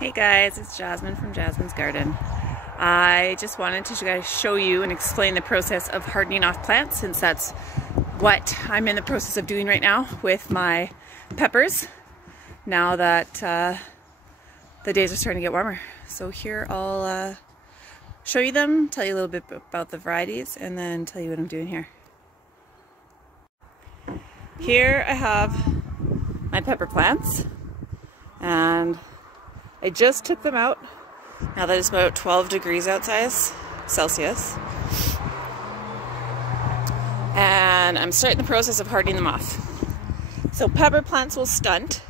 Hey guys, it's Jasmine from Jasmine's Garden. I just wanted to show you and explain the process of hardening off plants, since that's what I'm in the process of doing right now with my peppers, now that the days are starting to get warmer. So here I'll show you them, tell you a little bit about the varieties, and then tell you what I'm doing here. Here I have my pepper plants, and I just took them out now that it's about 12 degrees outside Celsius, and I'm starting the process of hardening them off. So pepper plants will stunt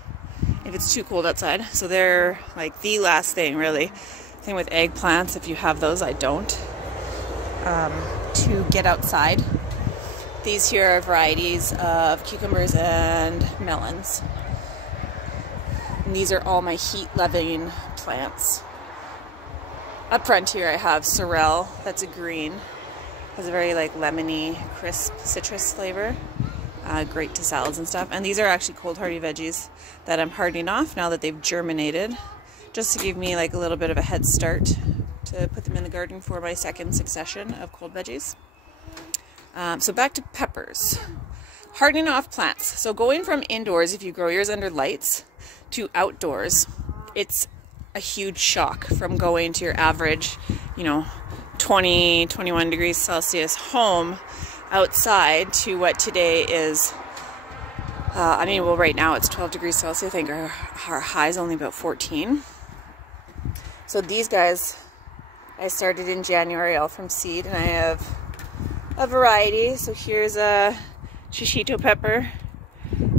if it's too cold outside, so they're like the last thing really. Same with eggplants, if you have those, I don't, to get outside. These here are varieties of cucumbers and melons. And these are all my heat-loving plants. Up front here I have sorrel, that's a green. Has a very like lemony, crisp citrus flavor. Great to salads and stuff. And these are actually cold hardy veggies that I'm hardening off now that they've germinated, just to give me like a little bit of a head start to put them in the garden for my second succession of cold veggies. So back to peppers. Hardening off plants. So going from indoors, if you grow yours under lights, to outdoors, it's a huge shock from going to your average, 20, 21 degrees Celsius home outside to what today is, right now it's 12 degrees Celsius. I think our high is only about 14. So these guys, I started in January, all from seed, and I have a variety. So here's a shishito pepper.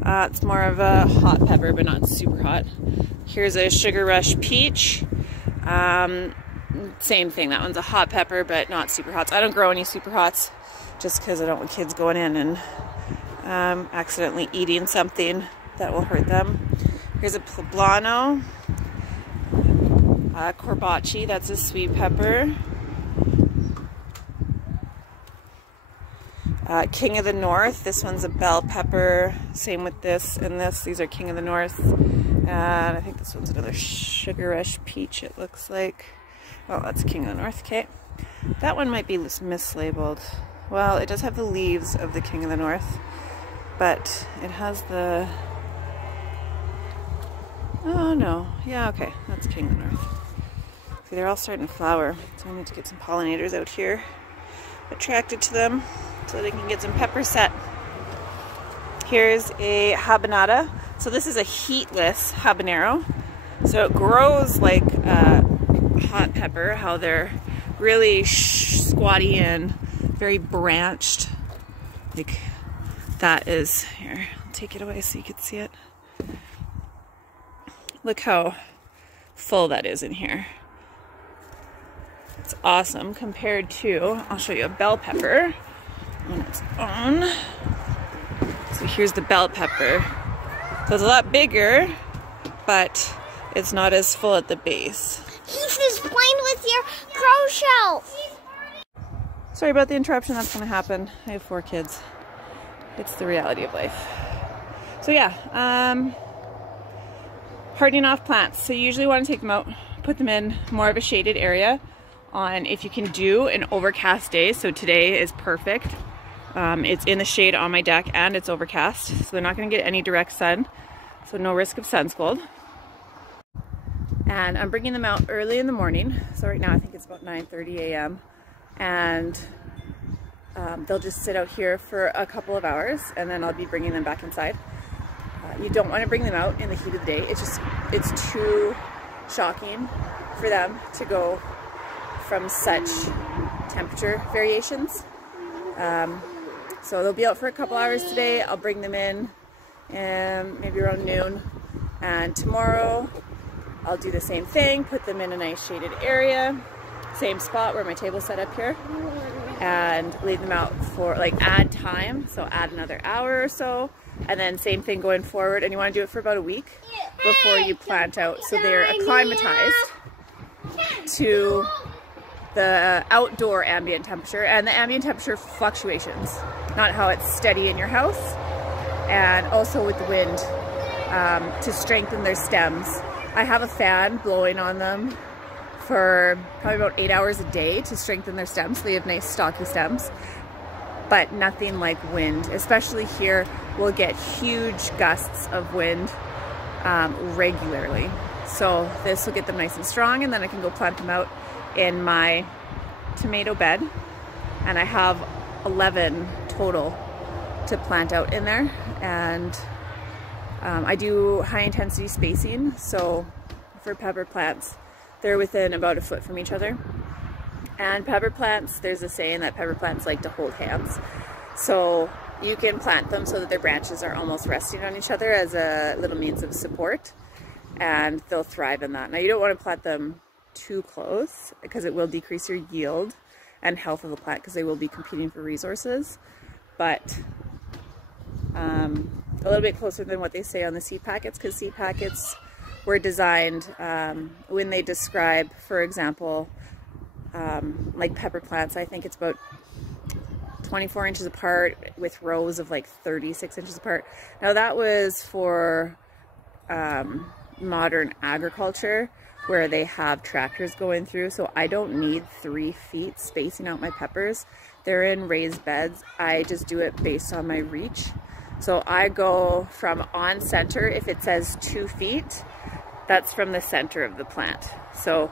It's more of a hot pepper, but not super hot. Here's a Sugar Rush peach. Same thing, that one's a hot pepper, but not super hot. So I don't grow any super hots just because I don't want kids going in and accidentally eating something that will hurt them. Here's a poblano. Corbaci, that's a sweet pepper. King of the North, this one's a bell pepper. Same with this and this. These are King of the North. And I think this one's another Sugar Rush peach, it looks like. Oh, that's King of the North, okay. That one might be mislabeled. Well, it does have the leaves of the King of the North, but it has the... Oh no, yeah, okay, that's King of the North. See, they're all starting to flower, so I need to get some pollinators out here attracted to them so they can get some pepper set. Here's a habanada. So this is a heatless habanero. So it grows like hot pepper, how they're really squatty and very branched. Like that is, here, I'll take it away so you can see it. Look how full that is in here. It's awesome compared to, I'll show you a bell pepper on its own. So here's the bell pepper. So it's a lot bigger, but it's not as full at the base. He's just playing with your crow shell. Sorry about the interruption, that's gonna happen. I have 4 kids. It's the reality of life. So yeah, hardening off plants. So you usually wanna take them out, put them in more of a shaded area on, if you can do, an overcast day. So today is perfect. It's in the shade on my deck and it's overcast, so they're not going to get any direct sun, so no risk of sun scald. And I'm bringing them out early in the morning. So right now I think it's about 9:30 a.m. and they'll just sit out here for a couple of hours, and then I'll be bringing them back inside. You don't want to bring them out in the heat of the day. It's too shocking for them to go from such temperature variations. So they'll be out for a couple hours today. I'll bring them in maybe around noon, and tomorrow I'll do the same thing, put them in a nice shaded area, same spot where my table's set up here, and leave them out for, like, add time, so add another hour or so, and then same thing going forward. And you want to do it for about a week before you plant out, so they're acclimatized to the outdoor ambient temperature and the ambient temperature fluctuations, not how it's steady in your house, and also with the wind, to strengthen their stems I have a fan blowing on them for probably about 8 hours a day to strengthen their stems. They have nice stocky stems, but nothing like wind. Especially here, we'll get huge gusts of wind regularly. So this will get them nice and strong, and then I can go plant them out in my tomato bed. And I have 11 total to plant out in there. And I do high intensity spacing. So for pepper plants, they're within about a foot from each other. And pepper plants, there's a saying that pepper plants like to hold hands. So you can plant them so that their branches are almost resting on each other as a little means of support, and they'll thrive in that. Now you don't want to plant them too close because it will decrease your yield and health of the plant because they will be competing for resources, but a little bit closer than what they say on the seed packets, because seed packets were designed when they describe, for example, like pepper plants, I think it's about 24 inches apart with rows of like 36 inches apart. Now that was for modern agriculture where they have tractors going through, so I don't need 3 feet spacing out my peppers. They're in raised beds. I just do it based on my reach. So I go from on center. If it says 2 feet, that's from the center of the plant. So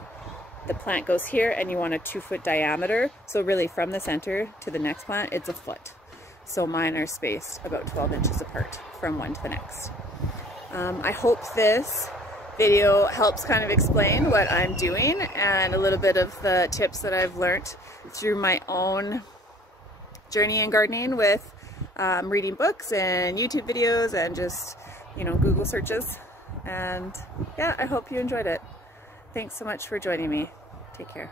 the plant goes here and you want a 2-foot diameter. So really from the center to the next plant, it's a foot. So mine are spaced about 12 inches apart from one to the next. I hope this video helps kind of explain what I'm doing and a little bit of the tips that I've learned through my own journey in gardening with reading books and YouTube videos and just, you know, Google searches. And yeah, I hope you enjoyed it. Thanks so much for joining me. Take care.